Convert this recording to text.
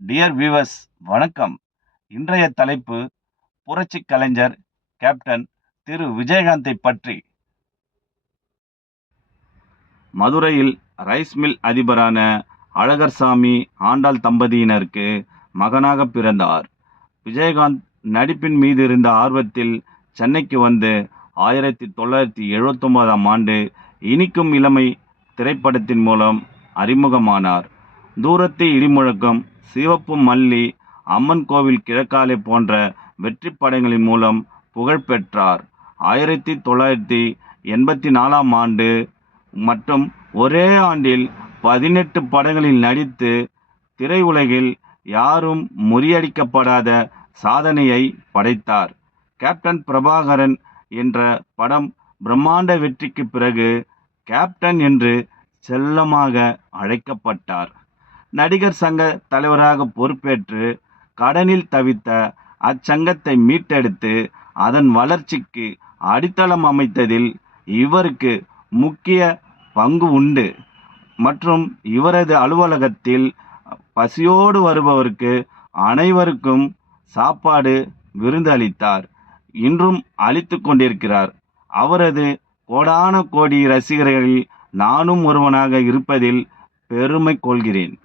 Dear viewers, வணக்கம். இன்றைய தலைப்பு புரட்சி கலைஞர் கேப்டன் திரு விஜயகாந்தை பற்றி. மதுரையில் ரைஸ் மில் அதிபரான அழகர்சாமி ஆண்டாள் தம்பதியினருக்கு மகனாக பிறந்தார். விஜயகாந்த் நடிப்பின் மீது இருந்த ஆர்வத்தில் சென்னைக்கு வந்து 1979ஆம் ஆண்டு இனிக்கும் இளமை திரைப்படத்தின் மூலம் அறிமுகமானார். தூரத்து இடிமுழக்கம், சிவப்பு மல்லி, அம்மன் கோவில் கிழக்காலே போன்ற வெற்றி படங்களின் மூலம் புகழ் பெற்றார். 1984ஆம் ஆண்டு மற்றும் ஒரே ஆண்டில் 18 படங்களில் நடித்து திரையுலகில் யாரும் முறியடிக்கப்படாத சாதனையை படைத்தார். கேப்டன் பிரபாகரன் என்ற படம் பிரம்மாண்ட வெற்றிக்கு பிறகு கேப்டன் என்று செல்லமாக அழைக்கப்பட்டார். நடிகர் சங்க தலைவராக பொறுப்பேற்று கடனில் தவித்த அச்சங்கத்தை மீட்டெடுத்து அதன் வளர்ச்சிக்கு அடித்தளம் அமைத்ததில் இவருக்கு முக்கிய பங்கு உண்டு. மற்றும் இவரது அலுவலகத்தில் பசியோடு வருபவருக்கு அனைவருக்கும் சாப்பாடு விருந்து அளித்தார். இன்றும் அளித்து கொண்டிருக்கிறார். அவரது கோடான கோடி ரசிகர்களில் நானும் ஒருவனாக இருப்பதில் பெருமை கொள்கிறேன்.